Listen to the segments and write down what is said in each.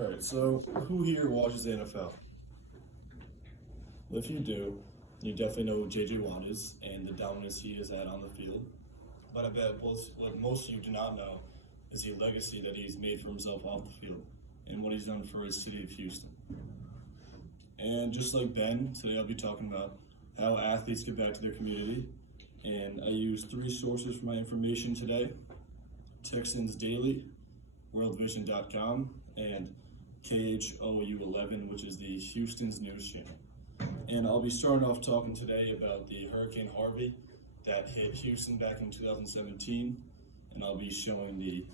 All right, so who here watches the NFL? If you do, you definitely know who J.J. Watt is and the dominance he has had on the field. But I bet what most of you do not know is the legacy that he's made for himself off the field and what he's done for his city of Houston. And just like Ben, today I'll be talking about how athletes give back to their community. And I use three sources for my information today: Texans Daily, WorldVision.com, and KHOU11, which is the Houston's news channel. And I'll be starting off talking today about the Hurricane Harvey that hit Houston back in 2017, and I'll be showing the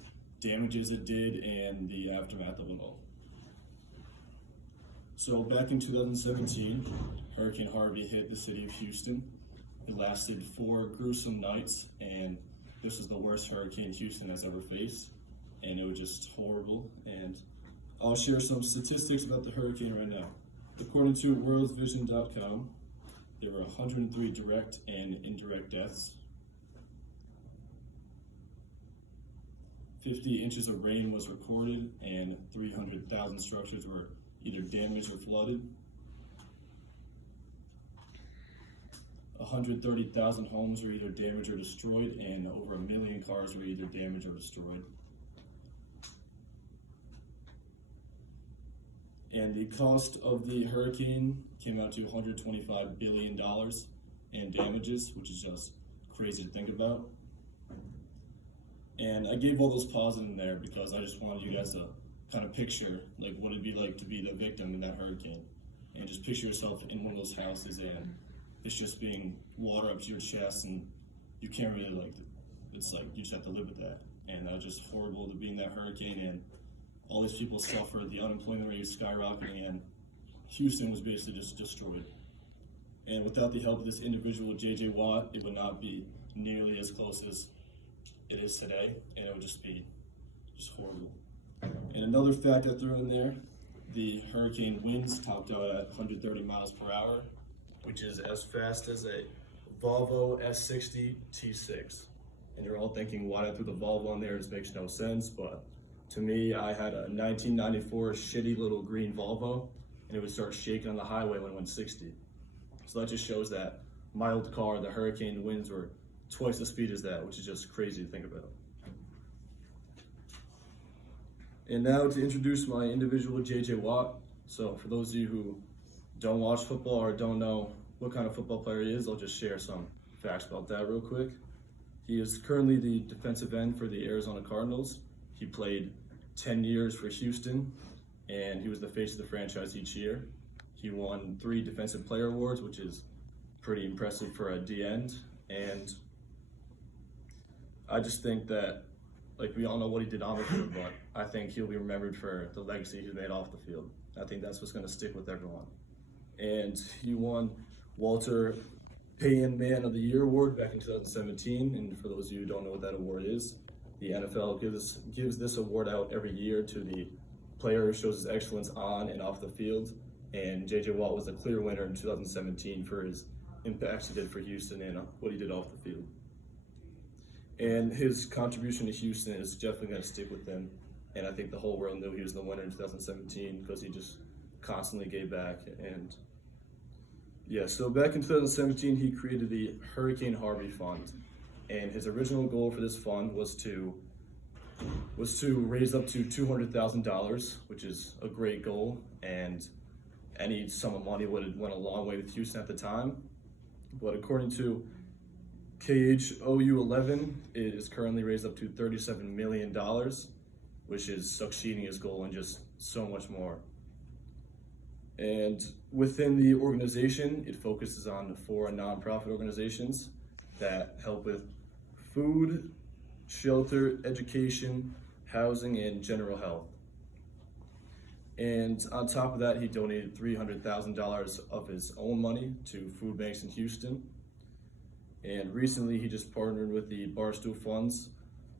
damages it did and the aftermath of it all. So back in 2017, Hurricane Harvey hit the city of Houston. It lasted 4 gruesome nights, and this was the worst hurricane Houston has ever faced, and it was just horrible. And I'll share some statistics about the hurricane right now. According to WorldVision.com, there were 103 direct and indirect deaths. 50 inches of rain was recorded, and 300,000 structures were either damaged or flooded. 130,000 homes were either damaged or destroyed, and over 1 million cars were either damaged or destroyed. And the cost of the hurricane came out to $125 billion in damages, which is just crazy to think about. And I gave all those pauses in there because I just wanted you guys to kind of picture like what it'd be like to be the victim in that hurricane. And just picture yourself in one of those houses and it's just being water up to your chest, and you can't really it's like you just have to live with that. And that was just horrible to be in that hurricane, and all these people suffered, the unemployment rate was skyrocketing, and Houston was basically just destroyed. And without the help of this individual, J.J. Watt, it would not be nearly as close as it is today, and it would just be horrible. And another fact I threw in there, the hurricane winds topped out at 130 miles per hour, which is as fast as a Volvo S60 T6. And you're all thinking, why I threw the Volvo on there? This makes no sense, but to me, I had a 1994 shitty little green Volvo, and it would start shaking on the highway when it went 60. So that just shows that my old car, the hurricane winds were twice the speed as that, which is just crazy to think about. And now to introduce my individual J.J. Watt. So for those of you who don't watch football or don't know what kind of football player he is, I'll just share some facts about that real quick. He is currently the defensive end for the Arizona Cardinals. He played 10 years for Houston, and he was the face of the franchise each year. He won 3 Defensive Player Awards, which is pretty impressive for a D-end. And I just think that, we all know what he did on the field, but I think he'll be remembered for the legacy he made off the field. I think that's what's going to stick with everyone. And he won Walter Payton Man of the Year Award back in 2017. And for those of you who don't know what that award is, the NFL gives this award out every year to the player who shows his excellence on and off the field. And J.J. Watt was the clear winner in 2017 for his impacts he did for Houston and what he did off the field. And his contribution to Houston is definitely going to stick with him. And I think the whole world knew he was the winner in 2017 because he just constantly gave back. And yeah, so back in 2017, he created the Hurricane Harvey Fund. And his original goal for this fund was to raise up to $200,000, which is a great goal, and any sum of money would have went a long way with Houston at the time. But according to KHOU11, it is currently raised up to $37 million, which is succeeding his goal and just so much more. And within the organization, it focuses on 4 nonprofit organizations that help with food, shelter, education, housing, and general health. And on top of that, he donated $300,000 of his own money to food banks in Houston. And recently, he just partnered with the Barstool Funds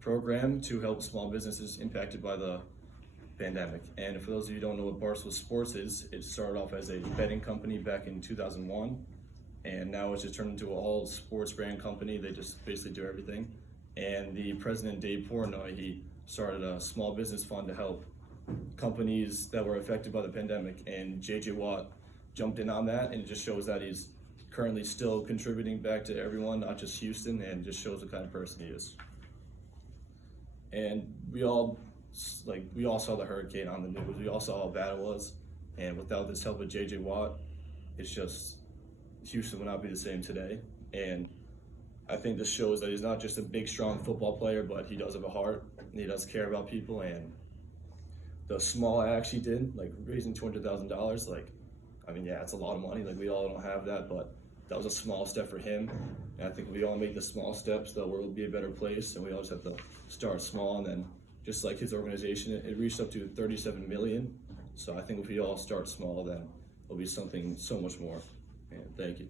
program to help small businesses impacted by the pandemic. And for those of you who don't know what Barstool Sports is, it started off as a betting company back in 2001. And now it's just turned into an all sports brand company. They just basically do everything. And the president, Dave Portnoy, he started a small business fund to help companies that were affected by the pandemic, and JJ Watt jumped in on that, and it just shows that he's currently still contributing back to everyone, not just Houston, and just shows the kind of person he is. And we all saw the hurricane on the news. We all saw how bad it was, and without this help of JJ Watt, it's just Houston would not be the same today. And I think this shows that he's not just a big, strong football player, but he does have a heart, and he does care about people. And the small acts he did, like raising $200,000, yeah, it's a lot of money. Like, we all don't have that, but that was a small step for him. And I think if we all make the small steps, the world will be a better place. And we all just have to start small. And then, just like his organization, it reached up to 37 million. So I think if we all start small, then it'll be something so much more. And thank you.